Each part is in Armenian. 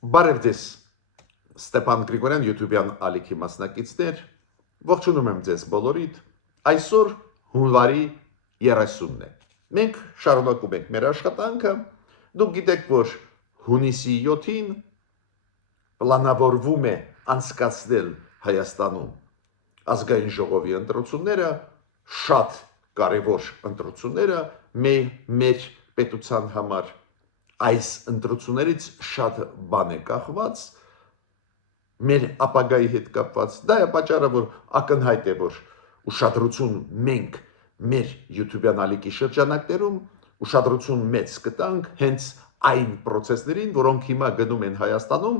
Բարև ձեզ, Ստեփան Գրիգորյան YouTube-յան ալիքի մասնակիցներ, ողջունում եմ ձեզ բոլորիդ, այսօր հունվարի 30-ն է, մենք շարունակում ենք մեր աշխատանքը, դուք գիտեք, որ հունիսի 7-ին պլանավորվում է անցկացնել Հայաստանում ազգային ժողովի ընտրությունները, շատ կարևոր ընտրությունները մեր պետության համար այս ընտրություններից շատ բան է կախված, մեր ապագայի հետ կապված, դա է պատճառը, որ ակնհայտ է, որ ուշադրություն մենք մեր YouTube-յան ալիքի շրջանակներում ուշադրություն մեծ կտանք հենց այն process-ներին, որոնք հիմա գնում են Հայաստանում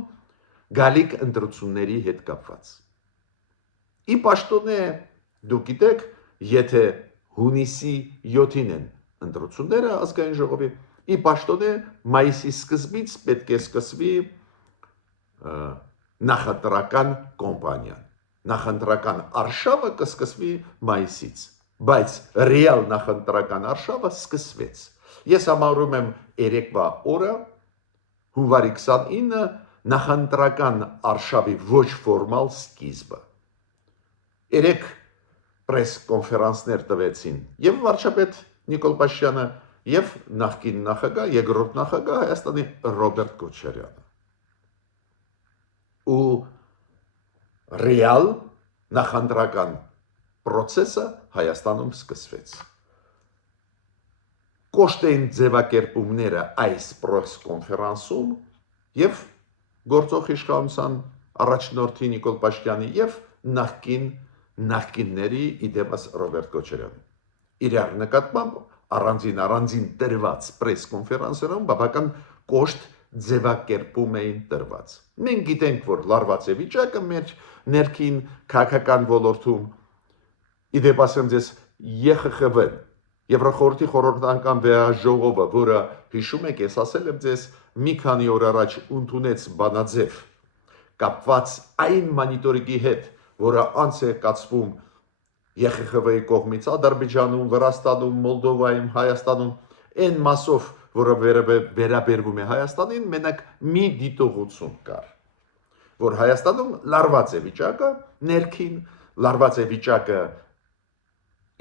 գալիք ընտրությունների հետ կապված։ Ի պաշտոնե դուք գիտեք, եթե հունիսի 7-ին են ընտրությունները ազգային ժողովի, ի պաշտոնե մայիսի սկզբից պետք է սկսվի նախընտրական կամպանիան։ Նախընտրական արշավը կսկսվի մայիսից, բայց ռեալ նախընտրական արշավը սկսվեց։ Ես համարում եմ երեկվա օրը հունվարի 29-ը նախընտրական արշավի ոչ ֆորմալ սկիզբը։ Երեք պրես կոնֆերանսներ տվեցին եւ վարչապետ Նիկոլ Փաշինյանը եւ նախկին նախագահ, երկրորդ նախագահ Հայաստանի Ռոբերտ Քոչարյանը։ Ու ռեալ նախընտրական process-ը Հայաստանում սկսվեց։ Կոշտ էին ձևակերպումները այս պրես կոնֆերանսում եւ գործող իշխանության առաջնորդի Նիկոլ Փաշինյանի եւ նախկինների իդեպս Ռոբերտ Քոչարյանի։ Իրար նկատմամբ առանձին տրված պրես կոնֆերանսերում բավական կոշտ ձևակերպում էին տրված։ Մենք գիտենք, որ լարված է վիճակը մեր ներքին քաղաքական ոլորտում։ Իդեպ ասեմ ձեզ ԵԽԽՎ-ն, Եվրախորհրդի խորհրդական վեհաժողովը, որը հիշում եք, ես ասել եմ ձեզ մի քանի օր առաջ ընդունեց բանաձև կապված այն մոնիտորինգի հետ, որը անց է կացվում ԵԽԽՎ-ի կողմից Ադրբեջանում, Վրաստանում, Մոլդովայում, Հայաստանում, այն մասով, որը վերաբերվում է Հայաստանին, մենակ մի դիտողություն կար, որ Հայաստանում լարված է վիճակը, ներքին լարված է վիճակը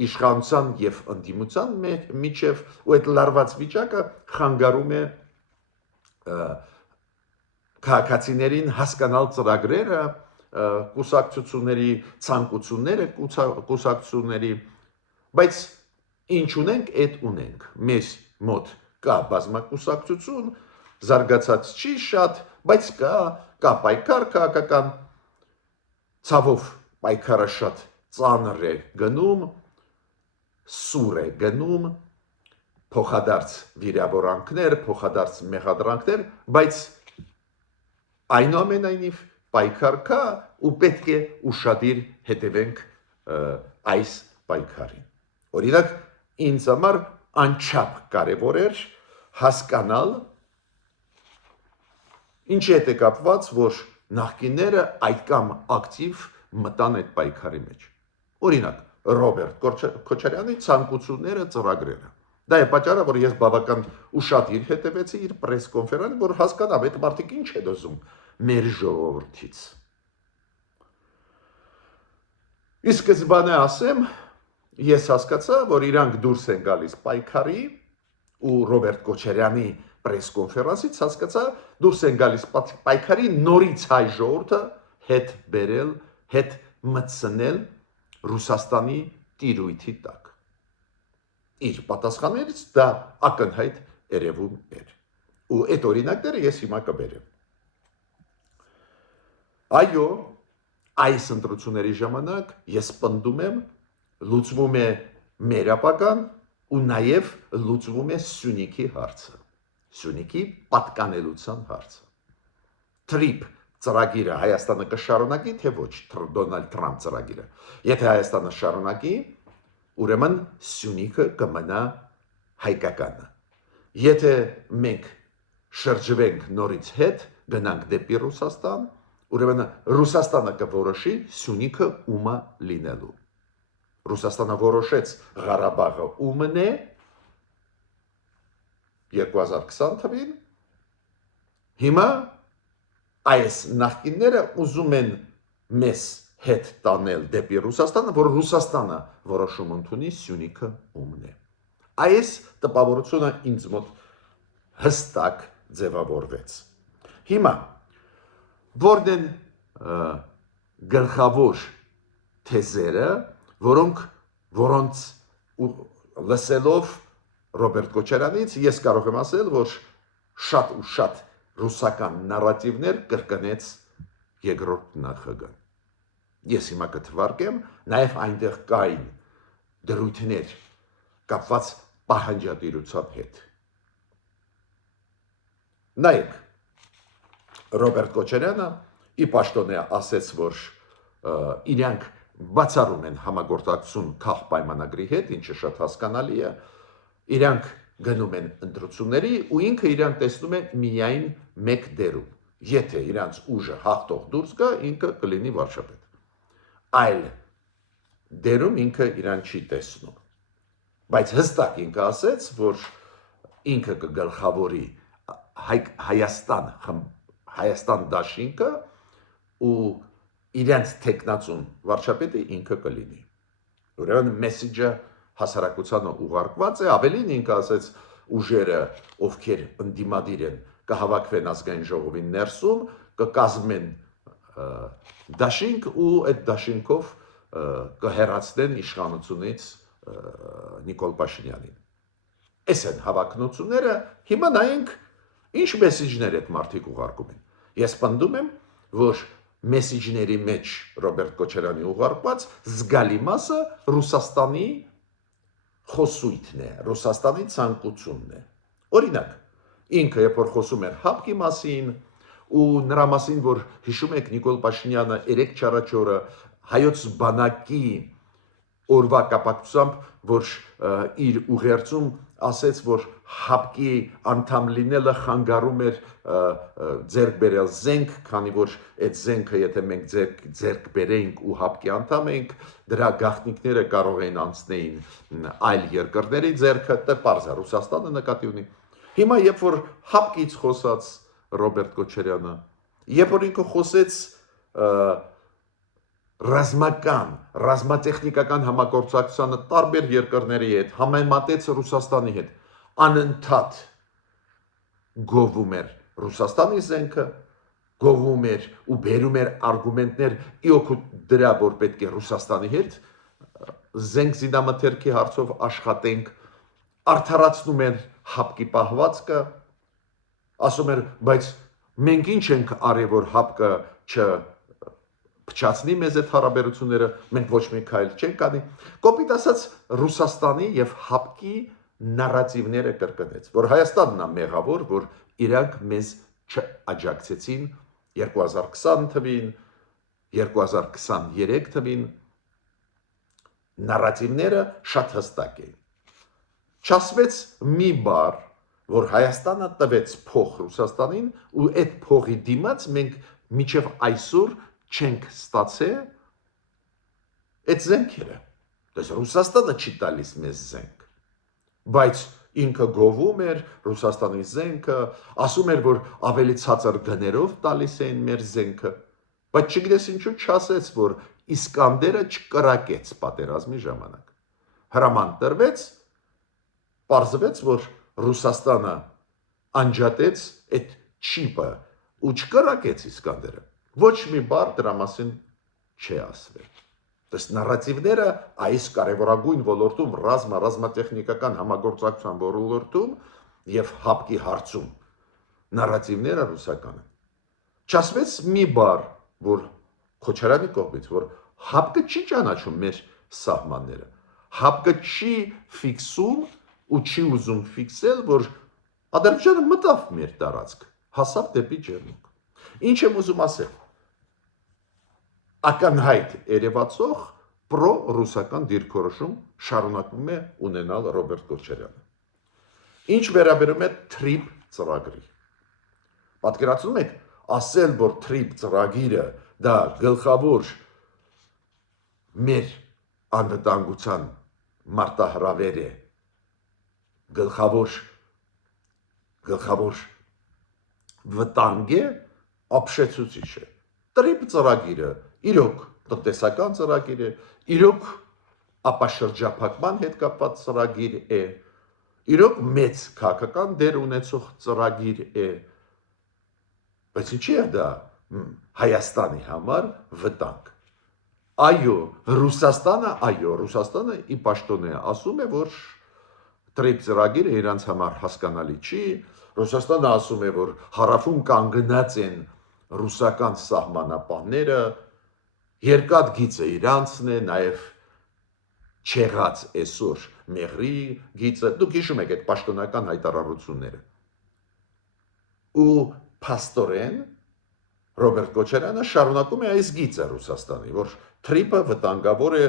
իշխանության եւ ընդդիմության միջև, ու այդ լարված վիճակը խանգարում է քաղաքացիներին հասկանալ ծրագրերը, կուսակցությունների ցանկությունները, կուսակցությունների, բայց ինչ ունենք, այդ ունենք։ Մեզ մոտ կա բազմակուսակցություն, զարգացած չի շատ, բայց կա պայքար քաղաքական, ցավով պայքարը շատ ծանր է գնում, սուր է գնում, փոխադարձ վիրավորանքներ, փոխադարձ մեղադրանքներ, բայց այնուամենայնիվ պայքար կա ու պետք է ուշադիր հետևենք այս պայքարին։ Օրինակ, ինձ համար անչափ կարևոր էր հասկանալ ինչի հետ է կապված, որ նախկինները այդքան ակտիվ մտան այդ պայքարի մեջ։ Օրինակ, Ռոբերտ Քոչարյանի ցանկությունները, ծրագրերը։ Դա է պատճառը, որ ես բավական ուշադիր հետևեցի իր պրես կոնֆերանսին, որ հասկանամ այդ մարդիկ ինչ են ուզում մեր ժողովրդից։ Իսկ սկզբանե ասեմ, ես հասկացա, որ իրանք դուրս են գալիս պայքարի ու Ռոբերտ Քոչարյանի պրես կոնֆերանսից հասկացա, դուրս են գալիս պայքարի նորից հայ ժողովուրդը հետ բերել, հետ մտցնել Ռուսաստանի տիրույթի տակ։ Իր պատասխաններից դա ակնհայտ երևում էր։ Ու այդ օրինակները ես հիմա կբերեմ։ Այո, այս ընտրությունների ժամանակ ես պնդում եմ, լուծվում է մեր ապագան ու նաև լուծվում է Սյունիքի հարցը, Սյունիքի պատկանելության հարցը։ Թրիփ ծրագիրը Հայաստանը կշարունակի, թե ոչ, Դոնալդ Թրամփ ծրագիրը։ Եթե Հայաստանը շարունակի, ուրեմն Սյունիքը կմնա հայկականը։ Եթե մենք շրջվենք նորից հետ, գնանք դեպի Ռուսաստան, ուրեմն Ռուսաստանը կորոշի Սյունիքը ումա լինելու։ Ռուսաստանը որոշեց Ղարաբաղը ումն է 2020 թվին, հիմա այս նախկինները ուզում են մեզ հետ տանել դեպի Ռուսաստանը, որ Ռուսաստանը որոշում ընդունի Սյունիքը ումն է։ Այս տպավորությունը ինձ մոտ հստակ ձևավորվեց։ Հիմա որն են գլխավոր թեզերը, որոնց լսելով Ռոբերտ Քոչարյանից ես կարող եմ ասել, որ շատ ու շատ ռուսական նարատիվներ կրկնեց երկրորդ նախագահ։ Ես հիմա կթվարկեմ, նաև այնտեղ կային դրույթներ կապված պահանջատիրության հետ։ Նայեք, Ռոբերտ Քոչարյանը ի պաշտոնե ասեց, որ իրանք բացառում են համագործակցություն քաղ պայմանագրի հետ, ինչը շատ հասկանալի է, իրանք գնում են ընտրությունների ու ինքը իրան տեսնում է միայն մեկ դերում։ Եթե իրանց ուժը հաղթող դուրս գա, ինքը կլինի վարչապետ։ Այլ դերում ինքը իրան չի տեսնում։ Բայց հստակ ինքը ասեց, որ ինքը կգլխավորի Հայաստան դաշինքը ու իրենց տեխնացուն վարչապետը ինքը կլինի։ Ուրեմն մեսեջը հասարակությանը ուղարկված է, ավելին ինքը ասեց ուժերը, ովքեր ընդդիմադիր են, կհավաքվեն ազգային ժողովին ներսում, կկազմեն դաշինք ու այդ դաշինքով կհեռացնեն իշխանությունից Նիկոլ Փաշինյանին։ Այս են հավակնությունները, հիմա նայենք ինչ մեսեջներ այդ մարդիկ ուղարկում են։ Ես պնդում եմ, որ մեսեջների մեջ Ռոբերտ Քոչարյանի ուղարկված զգալի մասը Ռուսաստանի խոսույթն է, Ռուսաստանի ցանկությունն է։ Օրինակ, ինքը երբ որ խոսում էր հապկի մասին ու նրա մասին, որ հիշում եք Նիկոլ Փաշինյանը 3-4 օրը հայոց բանակի օրվա կապակցությամբ, որ իր ուղերձում ասեց, որ հապկի անդամ լինելը խանգարում էր ձեռք բերել զենք, քանի որ այդ զենքը եթե մենք ձեռք բերեինք ու հապկի անդամ էինք, դրա գաղտնիքները կարող էին անցնեին այլ երկրների ձեռքը, դա պարզ է, Ռուսաստանը նկատի ունի։ Հիմա երբ որ հապկից խոսած Ռոբերտ Քոչարյանը, երբ որ ինքը խոսեց ռազմատեխնիկական համագործակցությանը տարբեր երկրների հետ, համեմատեց Ռուսաստանի հետ, անընդհատ գովում էր Ռուսաստանի զենքը, գովում էր ու բերում էր արգումենտներ իօքուտ դրա, որ պետք է Ռուսաստանի հետ զենք զինամթերքի հարցով աշխատենք, արդարացնում էր հապկի պահվածքը, ասում էր, բայց մենք ինչ ենք արել, որ հապկը չփչացնի մեզ այդ հարաբերությունները, մենք ոչ մի քայլ չենք անի։ Կոպիտ ասած Ռուսաստանի եւ հապկի նարատիվները կրկնեց, որ Հայաստանն է մեղավոր, որ իրանք մեզ չաջակցեցին 2020 թվին, 2023 թվին, նարատիվները շատ հստակ էին։ Չասվեց մի բառ, որ Հայաստանը տվեց փող Ռուսաստանին ու այդ փողի դիմաց մենք մինչև այսօր չենք ստացել այդ զենքերը։ Դες Ռուսաստանը չի տալիս մեզ զենք։ Բայց ինքը գովում էր Ռուսաստանի զենքը, ասում էր, որ ավելի ցածր գներով տալիս էին մեր զենքը, բայց չգիտես ինչու չասեց, որ Իսկանդերը չկրակեց պատերազմի ժամանակ։ Հրաման տրվեց, պարզվեց, որ Ռուսաստանը անջատեց այդ չիպը ու չկրակեց Իսկանդերը։ Ոչ մի բառ դրա մասին չի ասվել։ Դες նարատիվները այս կարևորագույն ոլորտում ռազմատեխնիկական համագործակցության ոլորտում եւ հապկի հարցում նարատիվները ռուսական են։ Չասվեց մի բառ, որ Քոչարյանի կողմից, որ հապկը չի ճանաչում մեր սահմանները, հապկը չի ֆիքսում ու չի ուզում ֆիքսել, որ Ադրբեջանը մտավ մեր տարածք, հասավ դեպի ջերմուկ։ Ինչ եմ ուզում ասել։ Ակնհայտ երևացող պրո-ռուսական դիրքորոշում շարունակում է ունենալ Ռոբերտ Քոչարյանը։ Ինչ վերաբերում է TRIP ծրագրի։ Պատկերացնում եք, ասել, որ TRIP ծրագիրը դա գլխավոր մեր անվտանգության մարտահրավեր է, գլխավոր վտանգ է, ապշեցուցիչ է։ Տրիպ ծրագիրը իրոք տնտեսական ծրագիր է, իրոք ապաշրջափակման հետ կապված ծրագիր է, իրոք մեծ քաղաքական դեր ունեցող ծրագիր է, բայց ինչի է դա Հայաստանի համար վտանգ։ Այո, Ռուսաստանը ի պաշտոնե ասում է, որ տրիպ ծրագիրը իրանց համար հասկանալի չի, Ռուսաստանը ասում է, որ հարավում կանգնած են ռուսական սահմանապահները, երկաթ գիծը իրանցն է, նաև չեղած այսօր մեղրի գիծը, դուք հիշում եք այդ պաշտոնական հայտարարությունները։ Ու փաստորեն Ռոբերտ Քոչարյանը շարունակում է այս գիծը Ռուսաստանի, որ տրիպը վտանգավոր է,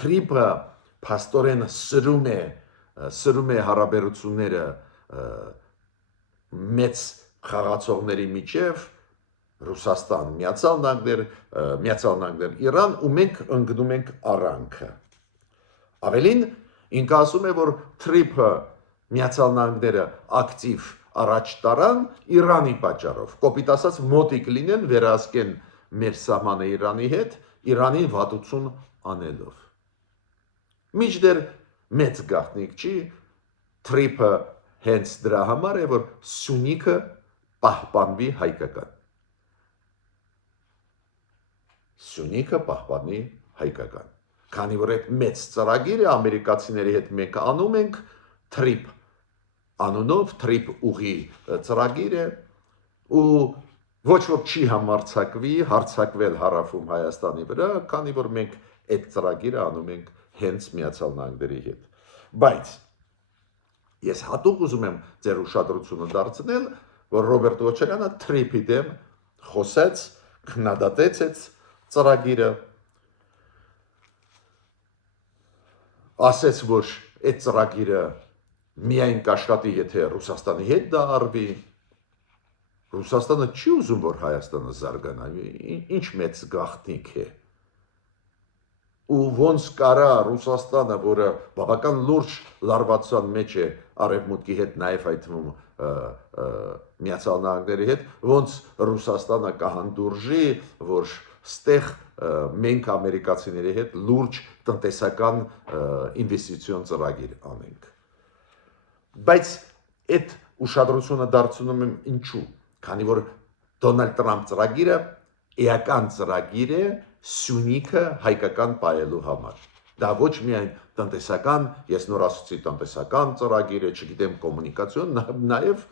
տրիպը փաստորեն սրում է հարաբերությունները մեծ խաղացողների միջև Ռուսաստան, Միացյալ Նահանգներ, Իրան, ու մենք ընկնում ենք արանքը։ Ավելին, ինքը ասում է, որ տրիպը Միացյալ Նահանգները ակտիվ առաջ տարան Իրանի պատճառով, կոպիտ ասած մոտիկ լինեն, վերահսկեն մեր սահմանը Իրանի հետ, Իրանին վատություն անելով։ Մինչդեռ մեծ գաղտնիք չի, տրիպը հենց դրա համար է, որ Սյունիքը պահպանվի հայկական։ Սյունիքը պահպանի հայկական։ Քանի որ այդ մեծ ծրագիրը ամերիկացիների հետ մենք անում ենք, տրիպ անունով, տրիպ ուղի ծրագիր է, ու ոչ ոք չի հարցակվել հարավում Հայաստանի վրա, քանի որ մենք այդ ծրագիրը անում ենք հենց Միացյալ Նահանգների հետ։ Բայց ես հատուկ ուզում եմ ձեր ուշադրությունը դարձնել, որ Ռոբերտ Քոչարյանը տրիպի դեմ խոսեց, քննադատեց այդ ծրագիրը, ասեց, որ այդ ծրագիրը միայն կաշխատի, եթե Ռուսաստանի հետ դա արվի, Ռուսաստանը չի ուզում, որ Հայաստանը զարգանա, ինչ մեծ գաղտնիք է, ու ոնց կարա Ռուսաստանը, որը բավական լուրջ լարվածության մեջ է արևմուտքի հետ, նաև այդ թվում Միացյալ Նահանգների հետ, ոնց Ռուսաստանը կհանդուրժի, որ ստեղ մենք ամերիկացիների հետ լուրջ տնտեսական ինվեստիցիոն ծրագիր անենք։ Բայց այդ ուշադրությունը դարձնում եմ ինչու, քանի որ Դոնալդ Տրամփ ծրագիրը էական ծրագիր է Սյունիքը հայկական պայելու համար։ Դա ոչ միայն տնտեսական, ես նոր ասացի տնտեսական ծրագիր է, չգիտեմ կոմունիկացիոն, նաև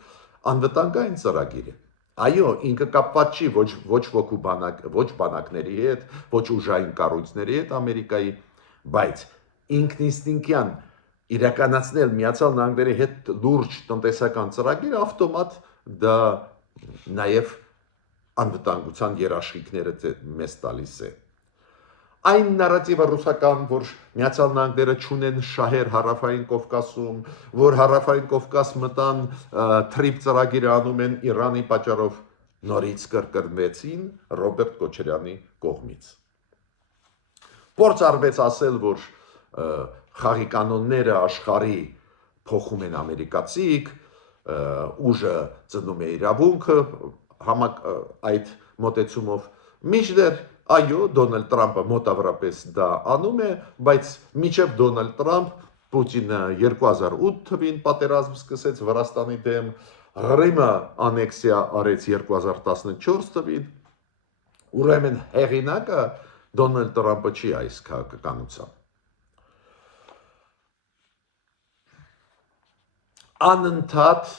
անվտանգային ծրագիր է։ Այո, ինքը կապված չի ոչ բանակների հետ, ոչ ուժային կառույցների հետ Ամերիկայի, բայց ինքնիստինքյան իրականացնել Միացյալ Նահանգների հետ լուրջ տնտեսական ծրագիր ավտոմատ դա նաև անվտանգության երաշխիքները մեզ տալիս է։ Այն նարատիվը ռուսական, որ Միացյալ Նահանգները չունեն շահեր Հարավային Կովկասում, որ Հարավային Կովկաս մտան տրիպ ծրագիրը անում են Իրանի պատճառով, նորից կրկնվեցին Ռոբերտ Քոչարյանի կողմից։ Փորձ արվեց ասել, որ խաղի կանոնները աշխարհի փոխում են ամերիկացիք, ուժը ծնում է իրավունքը այդ մոտեցումով, մինչդեռ այո, Դոնալդ Տրամփը մոտավորապես դա անում է, բայց մինչև Դոնալդ Տրամփ Պուտինը 2008 թվին պատերազմ սկսեց Վրաստանի դեմ, Ղրիմը անեքսիա արեց 2014 թվին, ուրեմն հեղինակը Դոնալդ Տրամփը չի այս քաղաքականությամբ։ Անընդհատ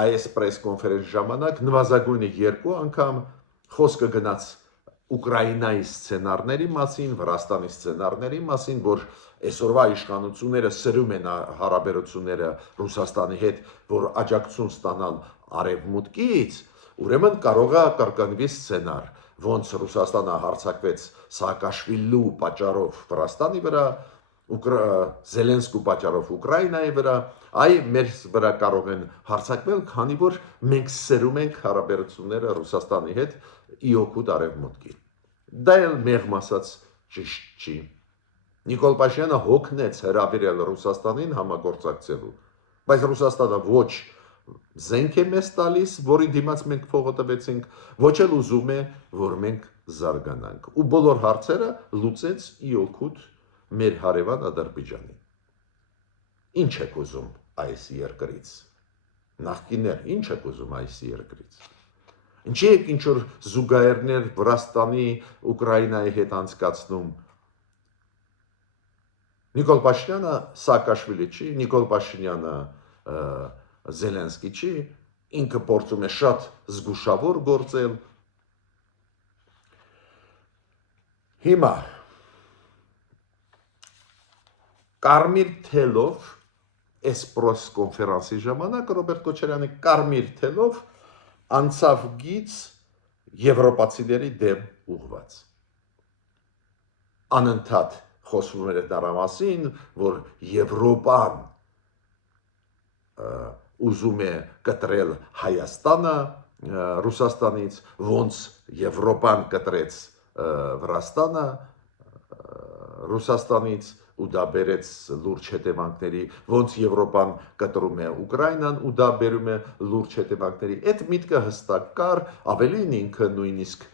այս պրես կոնֆերենցի ժամանակ նվազագույնը 2 անգամ խոսքը գնաց Ուկրաինայի սցենարների մասին, Վրաստանի սցենարների մասին, որ այսօրվա իշխանությունները սրում են հարաբերությունները Ռուսաստանի հետ, որ աջակցություն ստանալ արևմուտքից, ուրեմն կարող է կրկնվի սցենար, ոնց Ռուսաստանը հարձակվեց Սաակաշվիլու պատճառով Վրաստանի վրա, Զելենսկու պատճառով Ուկրաինայի վրա, մեր վրա կարող են հարձակվել, քանի որ մենք սրում ենք հարաբերությունները Ռուսաստանի հետ ի օգուտ արևմուտքի։ Դա էլ մեղմ ասած ճիշտ չի։ Նիկոլ Փաշինյանը հոգնեց հրավիրել Ռուսաստանին համագործակցելու, բայց Ռուսաստանը ոչ զենք է մեզ տալիս, որի դիմաց մենք փողը տվեցինք, ոչ էլ ուզում է, որ մենք զարգանանք։ Ու բոլոր հարցերը լուծեց ի օգուտ մեր հարևան Ադրբեջանի։ Ինչ եք ուզում այս երկրից։ Նախկիներ, ինչ եք ուզում այս երկրից։ Ինչի եք ինչ որ զուգահեռներ Վրաստանի, Ուկրաինայի հետ անցկացնում։ Նիկոլ Փաշինյանը Սաակաշվիլի չի, Նիկոլ Փաշինյանը Զելենսկի չի, ինքը փորձում է շատ զգուշավոր գործել։ Հիմա Կարմիր թելով այս պրոս կոնֆերանսի ժամանակ Ռոբերտ Քոչարյանը կարմիր թելով անցավ գիծ եվրոպացիների դեմ ուղված։ Անընդհատ խոսվում էր դրա մասին, որ Եվրոպան ուզում է կտրել Հայաստանը Ռուսաստանից, ոնց Եվրոպան կտրեց Վրաստանը Ռուսաստանից ու դա բերեց լուրջ հետևանքների, ոնց Եվրոպան կտրում է Ուկրաինան ու դա բերում է լուրջ հետևանքների։ Այդ միտքը հստակ կար, ավելին ինքը նույնիսկ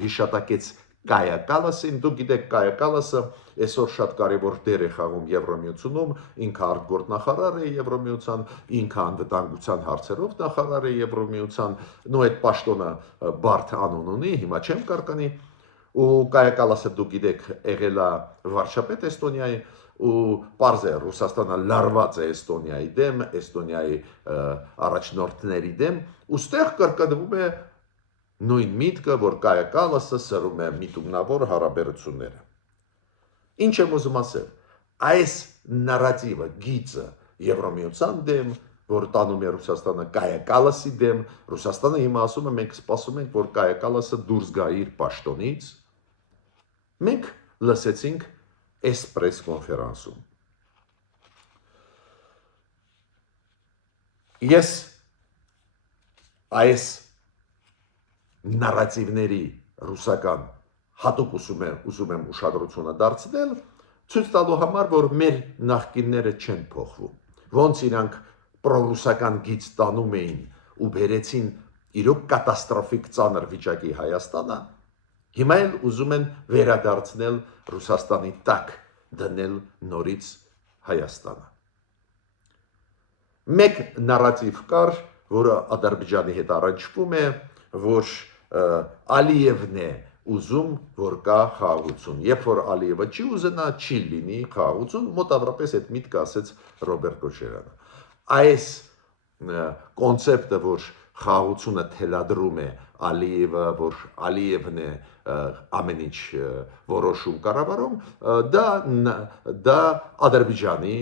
հիշատակեց Կայա Կալասին, դուք գիտեք Կայա Կալասը այսօր շատ կարևոր դեր է խաղում Եվրոմիությունում, ինքը արտգործնախարար է Եվրոմիության, ինքը անվտանգության հարցերով նախարար է Եվրոմիության, նո այդ պաշտոնը բարդ անուն ունի, հիմա չեմ կարկանի, ու Կայա Կալասը դուք գիտեք եղել է վարչապետ Էստոնիայի ու պարզ է Ռուսաստանը լարված է Էստոնիայի դեմ, Էստոնիայի առաջնորդների դեմ, ու ստեղ կրկնվում է նույն միտքը, որ Կայա Կալասը սրում է միտումնավոր հարաբերությունները։ Ինչ եմ ուզում ասել, այս նարատիվը, գիծը Եվրոմիության դեմ, որ տանում է Ռուսաստանը Կայա Կալասի դեմ, Ռուսաստանը հիմա ասում է, մենք սպասում ենք, որ Կայա Կալասը դուրս գա իր պաշտոնից, մենք լսեցինք այս պրես կոնֆերանսում։ Ես այս նարատիվների ռուսական հատուկ ուզում եմ ուշադրությունը դարձնել, ցույց տալու համար, որ մեր նախկինները չեն փոխվում, ոնց իրանք պրոռուսական գիծ տանում էին ու բերեցին իրոք կատաստրոֆիկ ծանր վիճակի Հայաստանը, հիմա էլ ուզում են վերադարձնել Ռուսաստանի տակ դնել նորից Հայաստանը։ Մեկ նարատիվ կար, որը Ադրբեջանի հետ առնչվում է, որ Ալիևն է ուզում, որ կա խաղաղություն։ Երբ որ Ալիևը չի ուզենա, չի լինի խաղաղություն, մոտավորապես այդ միտքը ասեց Ռոբերտ Քոչարյանը։ Այս կոնցեպտը, որ խաղաղությունը թելադրում է Ալիևը, որ Ալիևն է ամեն ինչ որոշում կառավարում, դա Ադրբեջանի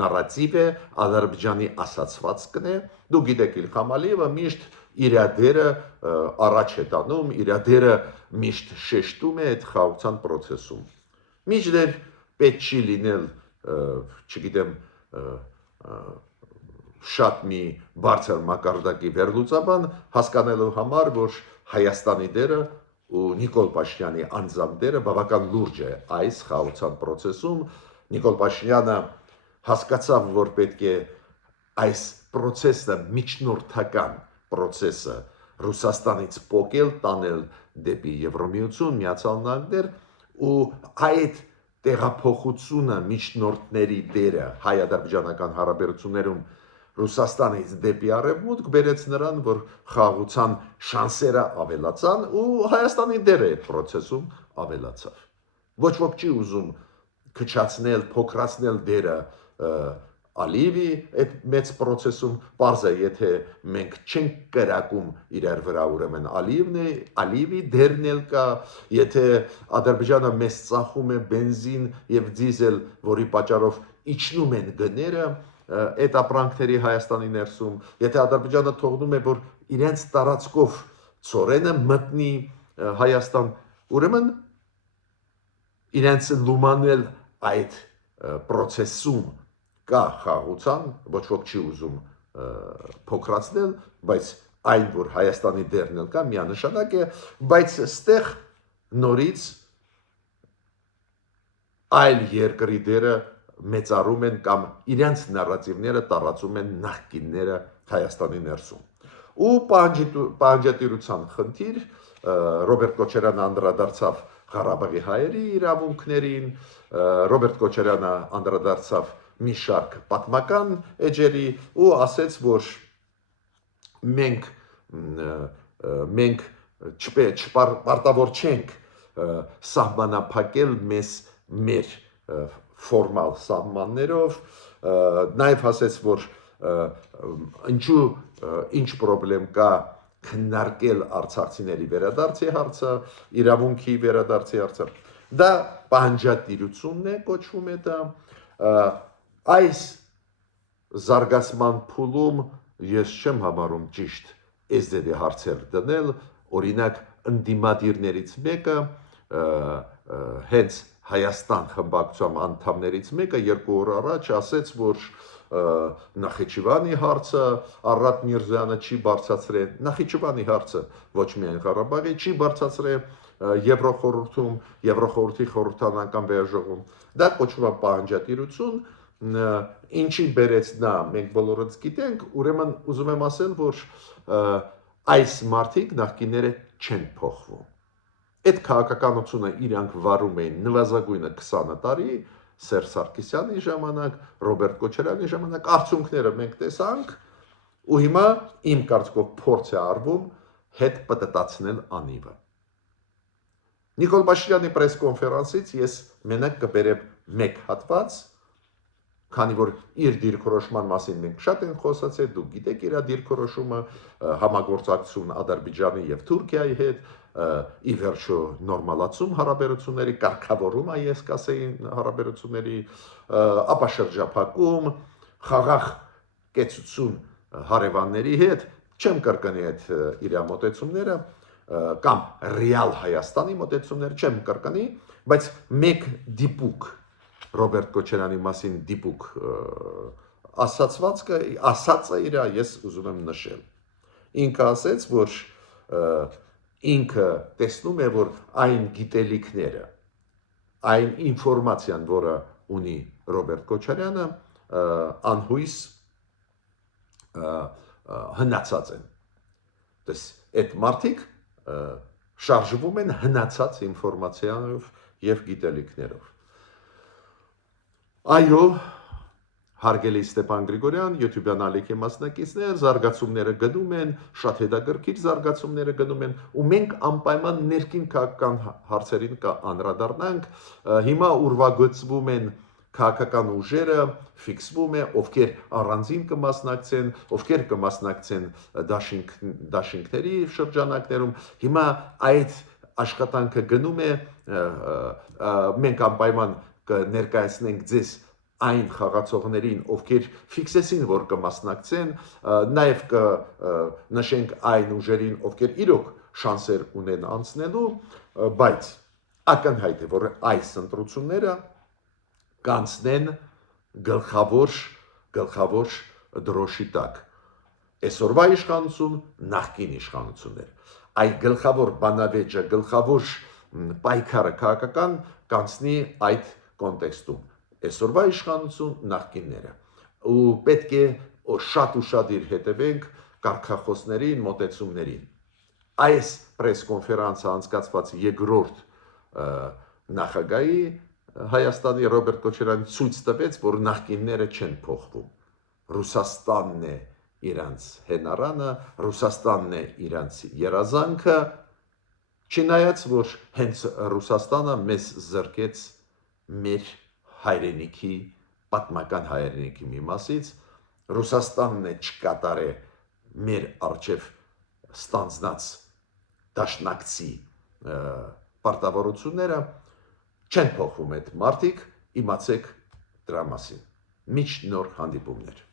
նարատիվ է, Ադրբեջանի ասացվածքն է։ Դու գիտեք Իլհամ Ալիևը միշտ իր դերը առաջ է տանում, իր դերը միշտ շեշտում է այդ խաղաղության process-ում։ Մինչդեռ պետք չի լինել, չգիտեմ, շատ մի բարձր մակարդակի վերլուծաբան հասկանալու համար, որ Հայաստանի դերը ու Նիկոլ Փաշինյանի անձամբ դերը բավական լուրջ է այս խաղաղության process-ում։ Նիկոլ Փաշինյանը հասկացավ, որ պետք է այս process-ը միջնորդական process-ը Ռուսաստանից փոկել, տանել դեպի Եվրոմիություն, Միացյալ Նահանգներ ու այդ տեղափոխությունը միջնորդների դերը հայ-ադրբեջանական հարաբերություններում Ռուսաստանից դեպի արևմուտք բերեց նրան, որ խաղաղության շանսերը ավելացան ու Հայաստանի դերը այդ process-ում ավելացավ։ Ոչ ոք չի ուզում քչացնել, փոքրացնել դերը Ալիևի այդ մեծ process-ում, պարզ է, եթե մենք չենք կրակում իրար վրա, ուրեմն Ալիևի դերն էլ կա, եթե Ադրբեջանը մեզ ծախում է բենզին եւ դիզել, որի պատճառով իջնում են գները, այդ ապրանքների Հայաստանի ներսում, եթե Ադրբեջանը թողնում է, որ իրենց տարածքով ծորենը մտնի Հայաստան, ուրեմն իրենց լումանել այդ process-ում կա խաղաղության, ոչ ոք չի ուզում փոքրացնել, բայց այն, որ Հայաստանի դերն էլ կա, միանշանակ է, բայց ստեղ նորից այլ երկրի դերը մեծարում են կամ իրենց նարատիվները տարածում են նախկինները Հայաստանի ներսում։ Ու պահանջատիրության խնդիր Ռոբերտ Քոչարյանը անդրադարձավ Ղարաբաղի հայերի իրավունքներին, Ռոբերտ Քոչարյանը անդրադարձավ մի շարք պատմական էջերի ու ասեց, որ մենք չպարտավոր չենք սահմանափակել մեզ մեր ֆորմալ սահմաններով, նաև ասեց, որ ինչ պրոբլեմ կա քննարկել արցախցիների վերադարձի հարցը, իրավունքի վերադարձի հարցը։ Դա պահանջատիրությունն է, կոչվում է դա։ Այս զարգացման փուլում ես չեմ համարում ճիշտ SDD հարցեր դնել, օրինակ ընդդիմադիրներից մեկը հենց Հայաստան խմբակցության անդամներից մեկը 2 օր առաջ ասեց, որ Նախիջևանի հարցը Արարատ Միրզոյանը չի բարձրացրել, Նախիջևանի հարցը ոչ միայն Ղարաբաղի չի բարձրացրել Եվրոխորհրդում, Եվրոխորհրդի խորհրդանական վերաժողովում։ Դա կոչվում է պահանջատիրություն, ինչի բերեց նա, մենք բոլորս գիտենք, ուրեմն ուզում եմ ասել, որ այս մարդիկ նախկինները չեն փոխվում։ Այդ քաղաքականությունը իրանք վարում էին նվազագույնը 20 տարի, Սերժ Սարգսյանի ժամանակ, Ռոբերտ Քոչարյանի ժամանակ, արդյունքները մենք տեսանք, ու հիմա իմ կարծիքով փորձ է արվում հետ պտտացնել անիվը։ Նիկոլ Փաշինյանի պրես-կոնֆերանսից ես մենակ կբերեմ մեկ հատված, քանի որ իր դիրքորոշման մասին մենք շատ ենք խոսացել, դուք գիտեք իր դիրքորոշումը, համագործակցություն Ադրբեջանի եւ Թուրքիայի հետ, ի վերջո նորմալացում հարաբերությունների, կարգավորում այս կասեին հարաբերությունների, ապա շրջափակում, խաղաղ կեցություն հարևանների հետ, չեմ կրկնի այդ իր մոտեցումները կամ ռեալ Հայաստանի մոտեցումները չեմ կրկնի, բայց մեկ դիպուկ Ռոբերտ Քոչարյանի մասին դիպուկ ասածը իր ես ուզում եմ նշել։ Ինքը ասեց, որ ինքը տեսնում է, որ այն գիտելիքները, այն ինֆորմացիան, որը ունի Ռոբերտ Քոչարյանը, անհույս հնացած են։ Դες այդ մարդիկ շարժվում են հնացած ինֆորմացիայով եւ գիտելիքներով։ Այո, հարգելի Ստեփան Գրիգորյան, YouTube-յան ալիքի մասնակիցներ, զարգացումները գնում են, շատ հետաքրքիր զարգացումները գնում են, ու մենք անպայման ներքին քաղաքական հարցերին անդրադառնանք։ Հիմա ուրվագծվում են քաղաքական ուժերը, ֆիքսվում է, ովքեր առանձին կմասնակցեն, ովքեր կմասնակցեն դաշինքների շրջանակներում։ Հիմա այդ աշխատանքը գնում է, մենք անպայման կներկայացնենք ձեզ այն խաղացողներին, ովքեր ֆիքսեցին, որ կմասնակցեն, նաև կնշենք այն ուժերին, ովքեր իրոք շանսեր ունեն անցնելու, բայց ակնհայտ է, որ այս ընտրությունները կանցնեն գլխավոր դրոշի տակ։ Այսօրվա իշխանություն, նախկին իշխանություններ։ Այդ գլխավոր բանավեճը, գլխավոր պայքարը քաղաքական կանցնի այդ կոնտեքստում։ Այսօրվա իշխանություն, նախկինները։ Ու պետք է շատ ուշադիր հետևենք կարգախոսներին, մոտեցումներին։ Այս պրես-կոնֆերանսը անցկացված երկրորդ նախագահի Հայաստանի Ռոբերտ Քոչարյանը ցույց տվեց, որ նախկինները չեն փոխվում։ Ռուսաստանն է իրանց հենարանը, Ռուսաստանն է իրանց երազանքը, չնայած որ հենց Ռուսաստանը մեզ զրկեց մեր հայրենիքի, պատմական հայրենիքի մի մասից, Ռուսաստանն է չկատարե մեր առջև ստանձնած դաշնակցի պարտավորությունները, չեն փոխվում այդ մարդիկ, իմացեք դրա մասին։ Միշտ նոր հանդիպումներ։